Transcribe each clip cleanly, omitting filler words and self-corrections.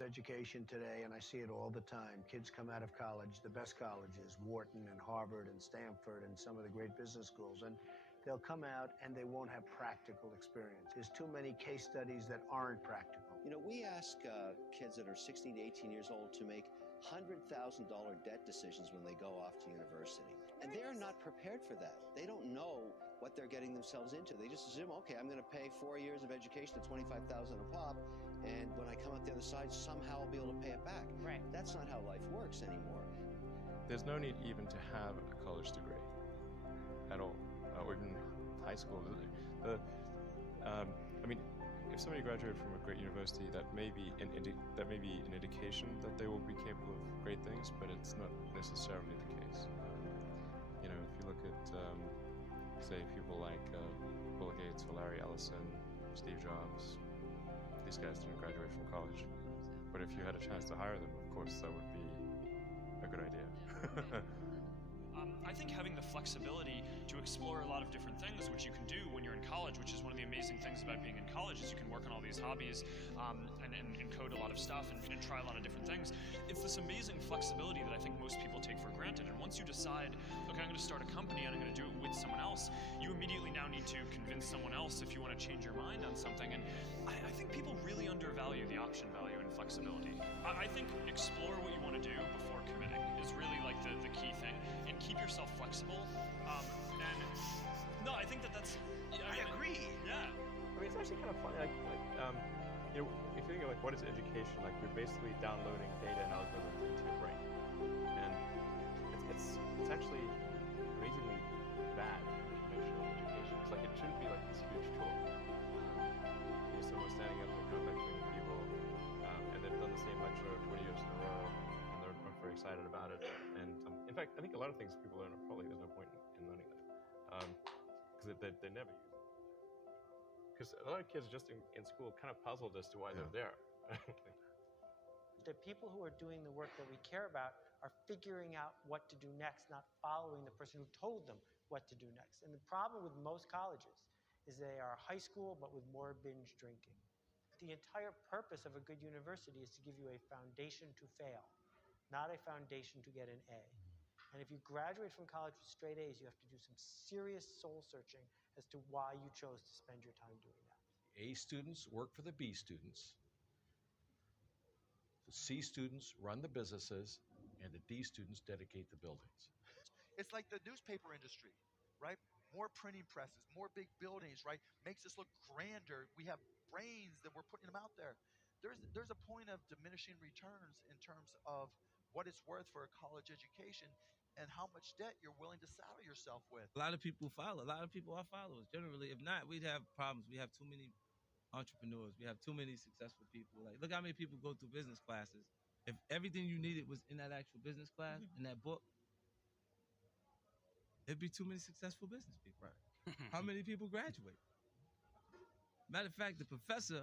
Education today, and I see it all the time. Kids come out of college, the best colleges, Wharton and Harvard and Stanford and some of the great business schools, and they'll come out and they won't have practical experience. There's too many case studies that aren't practical. You know, we ask kids that are 16 to 18 years old to make $100,000 debt decisions when they go off to university. And they're not prepared for that. They don't know what they're getting themselves into. They just assume, okay, I'm going to pay 4 years of education at $25,000 a pop, and when I come out the other side, somehow I'll be able to pay it back. Right. That's not how life works anymore. There's no need even to have a college degree at all, or even high school. I mean, if somebody graduated from a great university, that may be an indication that they will be capable of great things, but it's not necessarily the case. You know, if you look at, say, people like Bill Gates or Larry Ellison, Steve Jobs, these guys didn't graduate from college. But if you had a chance to hire them, of course, that would be a good idea. I think having the flexibility to explore a lot of different things, which you can do when you're in college, which is one of the amazing things about being in college, is you can work on all these hobbies and code a lot of stuff and try a lot of different things. It's this amazing flexibility that I think most people take for granted. And once you decide, okay, I'm going to start a company and I'm going to do it with someone else, you immediately now need to convince someone else if you want to change your mind on something. And I think people really undervalue the option value and flexibility. I think explore what you want to do before committing is really like the key thing. And keep yourself flexible. And no, I think that's. I agree. Yeah. I mean, it's actually kind of funny. You know, if you think of like what is education, like you're basically downloading data and algorithms into your brain, and it's actually amazingly bad conventional education. It's like it shouldn't be like this huge tool. You know, someone standing up and kind of lecturing people, and they've done the same lecture 20 years in a row. Not very excited about it, and in fact, I think a lot of things people learn probably there's no point in learning that because they never use it. Because a lot of kids just in school kind of puzzled as to why they're there. The people who are doing the work that we care about are figuring out what to do next, not following the person who told them what to do next. And the problem with most colleges is they are high school, but with more binge drinking. The entire purpose of a good university is to give you a foundation to fail, not a foundation to get an A. And if you graduate from college with straight A's, you have to do some serious soul searching as to why you chose to spend your time doing that. A students work for the B students, the C students run the businesses, and the D students dedicate the buildings. It's like the newspaper industry, right? More printing presses, more big buildings, right? Makes us look grander. We have brains that we're putting them out there. There's a point of diminishing returns in terms of what it's worth for a college education and how much debt you're willing to saddle yourself with. A lot of people follow. A lot of people are followers. Generally, if not, we'd have problems. We have too many entrepreneurs. We have too many successful people. Like, look how many people go through business classes. If everything you needed was in that actual business class, in that book, it'd be too many successful business people. Right. How many people graduate? Matter of fact, the professor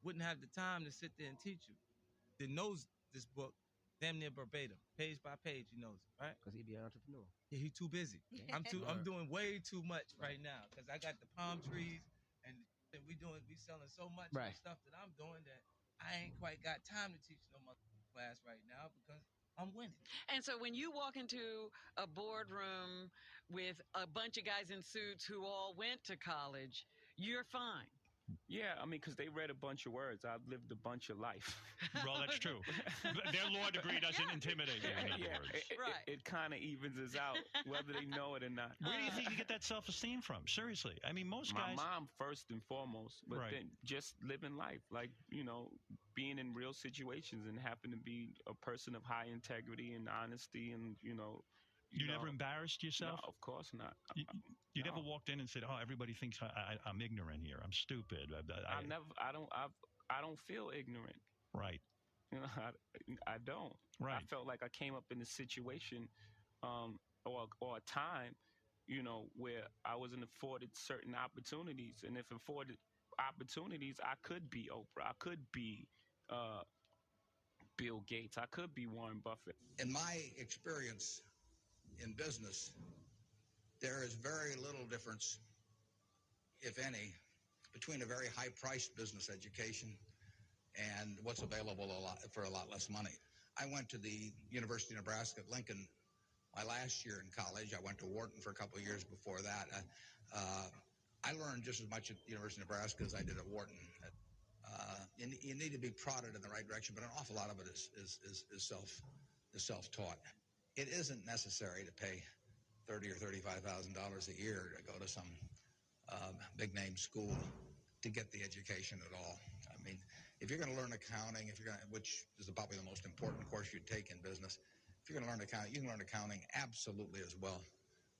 wouldn't have the time to sit there and teach you. That knows this book damn near verbatim, page by page, he knows it, right? Because he'd be an entrepreneur. Yeah, he's too busy. I'm doing way too much right now because I got the palm trees and we selling so much of the stuff that I'm doing that I ain't quite got time to teach no more class right now because I'm winning. And so when you walk into a boardroom with a bunch of guys in suits who all went to college, you're fine. Yeah, I mean, because they read a bunch of words. I've lived a bunch of life. Well, that's true. Their law degree doesn't intimidate you, in other words. It kind of evens us out, whether they know it or not. Where do you think you get that self-esteem from? Seriously. I mean, most guys... My mom, first and foremost, but then just living life. Like, you know, being in real situations and having to be a person of high integrity and honesty and, you know... You never embarrassed yourself? No, of course not. You never walked in and said, "Oh, everybody thinks I'm ignorant here. I'm stupid." I don't feel ignorant. Right. You know, I don't. Right. I felt like I came up in a situation, or a time, you know, where I wasn't afforded certain opportunities, and if afforded opportunities, I could be Oprah. I could be Bill Gates. I could be Warren Buffett. In my experience in business, there is very little difference, if any, between a very high-priced business education and what's available for a lot less money. I went to the University of Nebraska at Lincoln my last year in college. I went to Wharton for a couple of years before that. I learned just as much at the University of Nebraska as I did at Wharton. You need to be prodded in the right direction, but an awful lot of it is self-taught. It isn't necessary to pay $30,000 or $35,000 a year to go to some big name school to get the education at all. I mean, if you're going to learn accounting, which is probably the most important course you'd take in business, if you're going to learn accounting, you can learn accounting absolutely as well,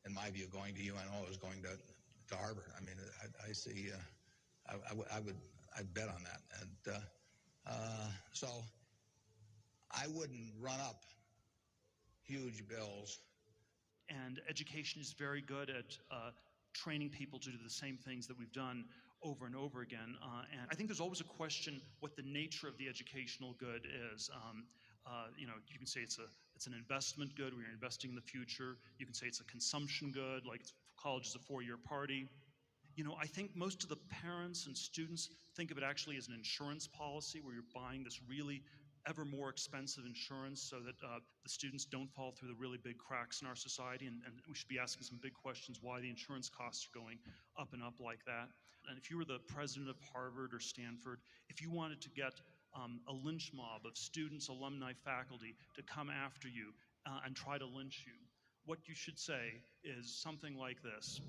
in my view, going to UNO as going to Harvard. I mean, I see. I'd bet on that, and so I wouldn't run up huge bills. And education is very good at training people to do the same things that we've done over and over again. And I think there's always a question what the nature of the educational good is. You can say it's an investment good where you're investing in the future. You can say it's a consumption good, like college is a 4-year party. I think most of the parents and students think of it actually as an insurance policy where you're buying this really ever more expensive insurance so that the students don't fall through the really big cracks in our society. And we should be asking some big questions why the insurance costs are going up and up like that. And if you were the president of Harvard or Stanford, if you wanted to get a lynch mob of students, alumni, faculty to come after you and try to lynch you, what you should say is something like this.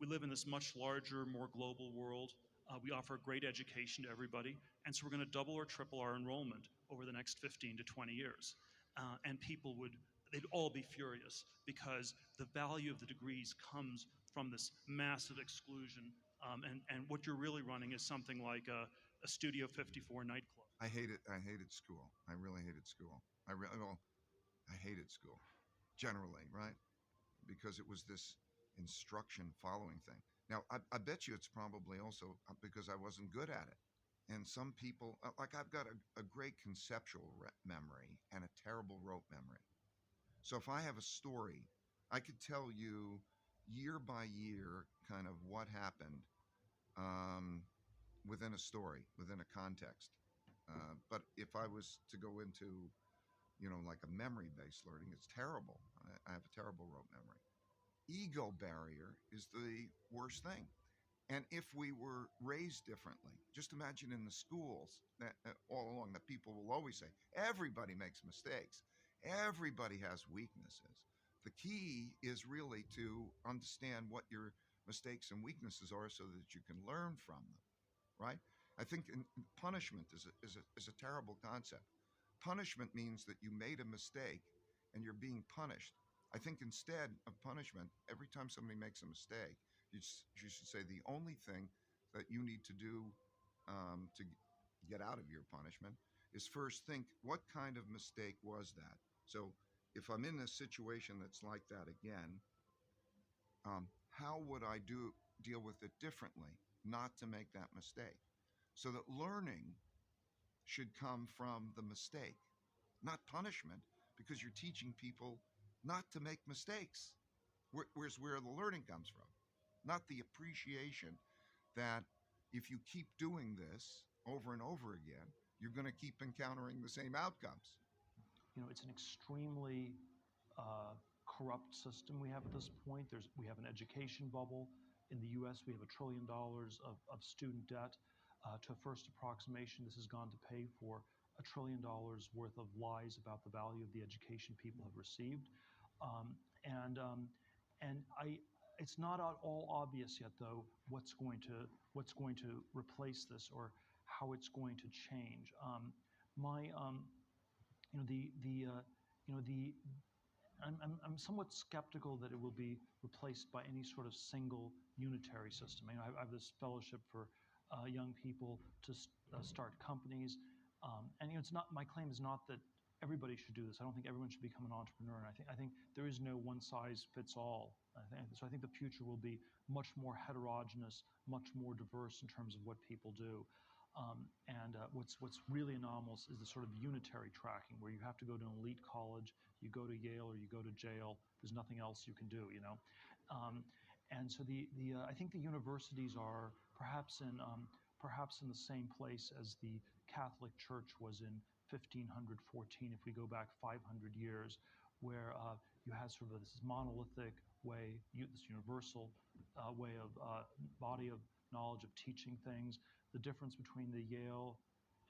We live in this much larger, more global world. We offer great education to everybody, and so we're going to double or triple our enrollment over the next 15 to 20 years. And they'd all be furious because the value of the degrees comes from this massive exclusion. And what you're really running is something like a Studio 54 nightclub. I hated school. I really hated school. I hated school, generally, right? Because it was this instruction following thing. Now, I bet you it's probably also because I wasn't good at it. And some people, like I've got a great conceptual memory and a terrible rote memory. So if I have a story, I could tell you year by year kind of what happened within a story, within a context. But if I was to go into, like a memory-based learning, it's terrible. I have a terrible rote memory. Ego barrier is the worst thing. And if we were raised differently, just imagine in the schools that all along that people will always say, everybody makes mistakes. Everybody has weaknesses. The key is really to understand what your mistakes and weaknesses are so that you can learn from them, right? I think punishment is a terrible concept. Punishment means that you made a mistake and you're being punished. I think instead of punishment, every time somebody makes a mistake, you should say the only thing that you need to do to get out of your punishment is first think, what kind of mistake was that? So if I'm in a situation that's like that again, how would I deal with it differently, not to make that mistake? So that learning should come from the mistake, not punishment, because you're teaching people not to make mistakes. Where's where the learning comes from, not the appreciation that if you keep doing this over and over again, you're going to keep encountering the same outcomes. It's an extremely corrupt system we have at this point. We have an education bubble. In the U.S., we have $1 trillion of student debt. To a first approximation, this has gone to pay for $1 trillion worth of lies about the value of the education people have received. It's not at all obvious yet, though, what's going to replace this or how it's going to change. I'm somewhat skeptical that it will be replaced by any sort of single unitary system. I have this fellowship for young people to start companies, and it's not. My claim is not that everybody should do this. I don't think everyone should become an entrepreneur. And I think there is no one size fits all. So I think the future will be much more heterogeneous, much more diverse in terms of what people do. What's really anomalous is the sort of unitary tracking where you have to go to an elite college, you go to Yale or you go to jail. There's nothing else you can do, And so I think the universities are perhaps perhaps in the same place as the Catholic Church was in 1514, if we go back 500 years, where you had sort of this monolithic way, this universal way of body of knowledge of teaching things. The difference between the Yale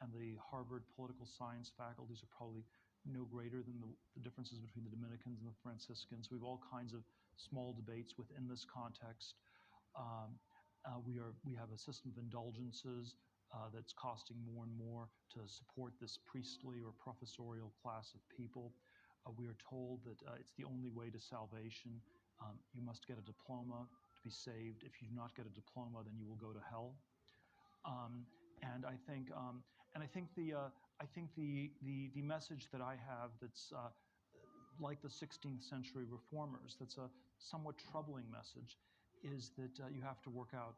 and the Harvard political science faculties are probably no greater than the differences between the Dominicans and the Franciscans. We have all kinds of small debates within this context. We have a system of indulgences that's costing more and more to support this priestly or professorial class of people. We are told that it's the only way to salvation. You must get a diploma to be saved. If you do not get a diploma, then you will go to hell. And I think the message that I have that's like the 16th century reformers, that's a somewhat troubling message, is that you have to work out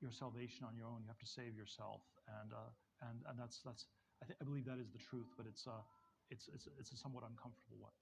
your salvation on your own. You have to save yourself, and that's I believe that is the truth, but it's a somewhat uncomfortable one.